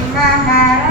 Mama.